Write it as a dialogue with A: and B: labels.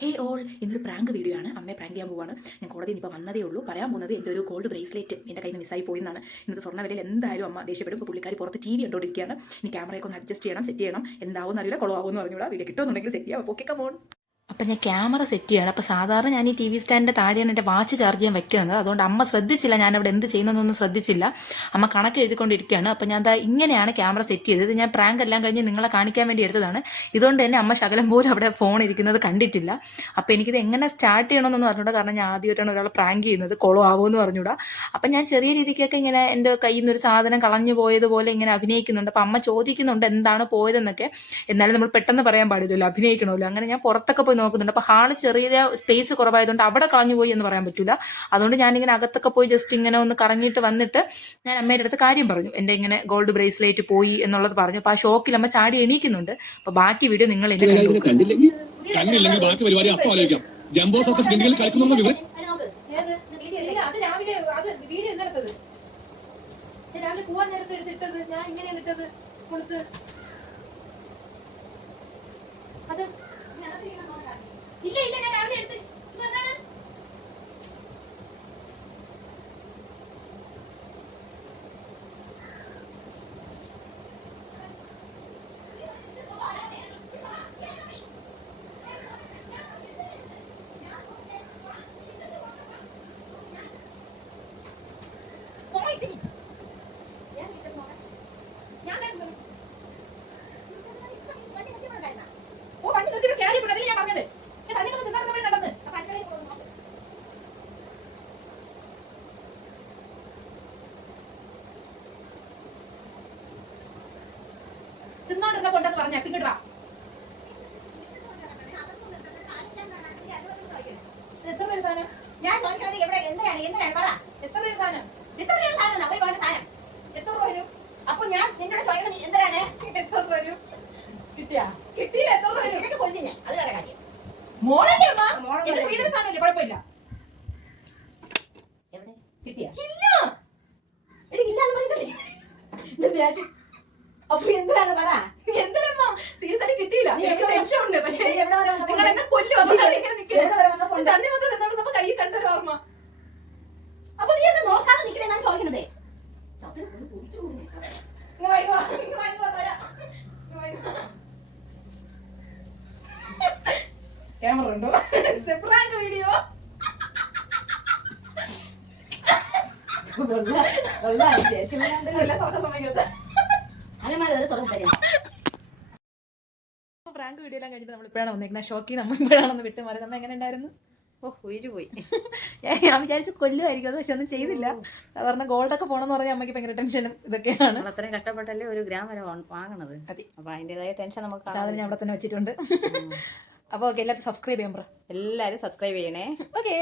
A: ഹേ all ഇന്നൊരു prank video ആണ്. അമ്മയെ പ്രാങ്ക് ചെയ്യാൻ പോവാണ്. ഞാൻ കോടതിയിൽ ഇപ്പോൾ വന്നതേ ഉള്ളൂ. പറയാൻ പോകുന്നത് എന്റെ ഒരു ഗോൾഡ് ബ്രേസ്ലെറ്റ് എന്റെ കയ്യിൽ നിന്ന് മിസ്സായി പോയി എന്നാണ്. ഇന്നത്തെ സ്വർണ എന്തായാലും അമ്മ ദേഷ്യപ്പെടും. ഇപ്പോൾ പുറത്ത് ടി വി കണ്ടുകൊണ്ടിരിക്കുകയാണ് ഇനി ക്യാമറയൊക്കെ ഒന്ന് അഡ്ജസ്റ്റ് ചെയ്യണം സെറ്റ് ചെയ്യണം. എന്താവും അറിയില്ല. കുളമാവും എന്ന് പറഞ്ഞുകൂടാ. വീഡിയോ കിട്ടുമെന്നുണ്ടെങ്കിൽ സെറ്റ് ചെയ്യാം. ഓക്കെ കമോൺ അപ്പം ഞാൻ ക്യാമറ സെറ്റ് ചെയ്യണം. അപ്പോൾ സാധാരണ ഞാൻ ഈ ടി വി സ്റ്റാൻഡിന്റെ താഴെയാണ് എന്റെ വാച്ച് ചാർജ് ചെയ്യാൻ വെക്കുന്നത്. അതുകൊണ്ട് അമ്മ ശ്രദ്ധിച്ചില്ല ഞാൻ അവിടെ എന്ത് ചെയ്യുന്നതെന്നൊന്നും ശ്രദ്ധിച്ചില്ല. അമ്മ കണക്ക് എഴുതിക്കൊണ്ടിരിക്കുകയാണ്. അപ്പം ഞാൻ ഇങ്ങനെയാണ് ക്യാമറ സെറ്റ് ചെയ്തത്. ഞാൻ പ്രാങ്ക് എല്ലാം കഴിഞ്ഞ് നിങ്ങളെ കാണിക്കാൻ വേണ്ടി എടുത്തതാണ്. ഇതുകൊണ്ട് തന്നെ അമ്മ ശകലം പോലും അവിടെ ഫോൺ ഇരിക്കുന്നത് കണ്ടിട്ടില്ല. അപ്പം എനിക്കിത് എങ്ങനെ സ്റ്റാർട്ട് ചെയ്യണമെന്നൊന്നും അറിഞ്ഞൂടാ. കാരണം ഞാൻ ആദ്യമായിട്ടാണ് ഒരാളെ പ്രാങ്ക് ചെയ്യുന്നത്. കൊളോ എന്ന് പറഞ്ഞൂടാ. അപ്പം ഞാൻ ചെറിയ രീതിക്കൊക്കെ ഇങ്ങനെ എന്റെ കയ്യിൽ നിന്ന് ഒരു സാധനം കളഞ്ഞു പോയതുപോലെ ഇങ്ങനെ അഭിനയിക്കുന്നുണ്ട്. അപ്പം അമ്മ ചോദിക്കുന്നുണ്ട് എന്താണ് പോയതെന്നൊക്കെ. എന്നാലും നമ്മൾ പെട്ടെന്ന് പറയാൻ പാടില്ലല്ലോ അഭിനയിക്കണമല്ലോ. അങ്ങനെ ഞാൻ പുറത്തൊക്കെ നോക്കുന്നുണ്ട്. അപ്പോൾ ഹാൾ ചെറിയ സ്പേസ് കുറവായതുകൊണ്ട് അവിടെ കളഞ്ഞു പോയി എന്ന് പറയാൻ പറ്റില്ല അതുകൊണ്ട് ഞാൻ ഇങ്ങനെ അകത്തൊക്കെ പോയി ജസ്റ്റ് ഇങ്ങനെ ഒന്ന് കറങ്ങിയിട്ട് വന്നിട്ട് ഞാൻ അമ്മയുടെ അടുത്ത് കാര്യം പറഞ്ഞു. എന്റെ ഇങ്ങനെ ഗോൾഡ് ബ്രേസ്ലെറ്റ് പോയി എന്നുള്ളത് പറഞ്ഞു. അപ്പോൾ ആ ഷോക്കിൽ അമ്മ ചാടി എണീക്കുന്നുണ്ട്. അപ്പോൾ ബാക്കി വീഡിയോ നിങ്ങൾ എന്നെ
B: കണ്ടില്ലെങ്കിൽ ബാക്കി പരിപാടി അപ്പം ആലോചിക്കാം. ജംബോ സർക്കസ് ഗണ്ടികൾ കളിക്കുന്ന വിവരം?
A: ഇല്ല, അത് രാവിലെ അത് വീഡിയോ ഇന്നലത്തത് ഞാൻ രാവിലെ പോവാൻ നേരത്തെ എടുത്തിട്ടത് ഞാൻ ഇങ്ങനെയാണ് ഇട്ടത് കൊടുത്ത്. അത് ഇല്ല ഇല്ല ഞാൻ രാവിലെ എടുത്ത് ഇത് എന്താണ് ഞാൻ തരുന്നു. ഓ വണ്ടി നിർത്തിയിട്ട് കയറി ഇവിടെ അതല്ലേ ഞാൻ പറഞ്ഞത് ഞാൻ തള്ളി വന്ന് നിങ്ങളുടെ തമ്മിൽ നടന്ന് തിന്നോണ്ടിരുന്ന കൊണ്ടെന്ന് പറഞ്ഞ വാ ഇത് എത്ര പേര് സാധനം?
C: ഞാൻ ചോദിക്കുന്നത് എവിടെ എന്തിനാണ് എന്തിനാണ്? പറ.
A: എത്ര പേര് സാധനം?
C: എത്ര പേര് സാധനം പോയ സാധനം.
A: എത്ര രൂപ വരും?
C: അപ്പൊ ഞാൻ നിന്നോട് ചോദിക്കുന്നത് എന്തിനാണ്?
A: എത്ര രൂപ വരും?
C: കിട്ടിയാ?
A: കിട്ടിയില്ല എത്ര രൂപ വരും?
C: അത് വേറെ കാര്യം.
A: മോളല്ലേ അമ്മ?
C: മോളെ
A: കുഴപ്പമില്ല.
C: കിട്ടിയാ?
A: ഇല്ല.
C: പറഞ്ഞിട്ടില്ല. അപ്പൊ എന്തിനാണ് പറ?
A: എന്തിനമ്മ സീരിയസ് കിട്ടിയില്ല.
C: നീ
A: എനിക്ക് ടെൻഷൻ ഉണ്ട് പക്ഷേ
C: എവിടെ വരെ
A: നിങ്ങൾ എന്നെ കൊല്ലും. അതാണ് ഇങ്ങനെ
C: ഉണ്ട്?
A: തണ്ണി മൊത്തം നിന്നോട് നമ്മ കൈ കണ്ടൊരു ഓർമ്മ.
C: അപ്പൊ നീ അത് നോക്കാതെ നിൽക്കണേ ഞാൻ ചോദിക്കണതേ.
A: ക്യാമറ ഉണ്ടോ? സെപ്രാങ്ക് വീഡിയോ
C: വെള്ള കൊള്ളാം,
A: ശേഷം തുറക്കാൻ സമയത്ത്
C: അലമാര വരെ തുറന്നു തരും
A: പ്രാങ്ക് വീഡിയോ എല്ലാം കഴിഞ്ഞിട്ട് നമ്മൾ ഇപ്പോഴാണ് വന്നേക്കുന്നത് ഷോക്കി നമ്മൾ ഇപ്പോഴാണെന്ന് വിട്ട് മാറി നമ്മ എങ്ങനെ ഉണ്ടായിരുന്നു?
C: ഓ ഉയരു പോയി.
A: ഞാൻ വിചാരിച്ചു കൊല്ലുമായിരിക്കും. അത് പക്ഷെ ഒന്നും ചെയ്തില്ല. സാധാരണ ഗോൾഡൊക്കെ പോകണമെന്ന് പറഞ്ഞാൽ അമ്മയ്ക്ക് ഭയങ്കര ടെൻഷനും ഇതൊക്കെയാണ്.
C: നമ്മൾ അത്രയും കഷ്ടപ്പെട്ടല്ലേ ഒരു ഗ്രാം വരെ വാങ്ങണത്. അപ്പൊ അതിന്റേതായ ടെൻഷൻ നമുക്ക്
A: സാധനം ഞാൻ അവിടെ തന്നെ വെച്ചിട്ടുണ്ട്. അപ്പോൾ ഓക്കെ എല്ലാവരും സബ്സ്ക്രൈബ് ചെയ്യാൻ പറ.
C: എല്ലാരും സബ്സ്ക്രൈബ് ചെയ്യണേ.
A: ഓക്കേ.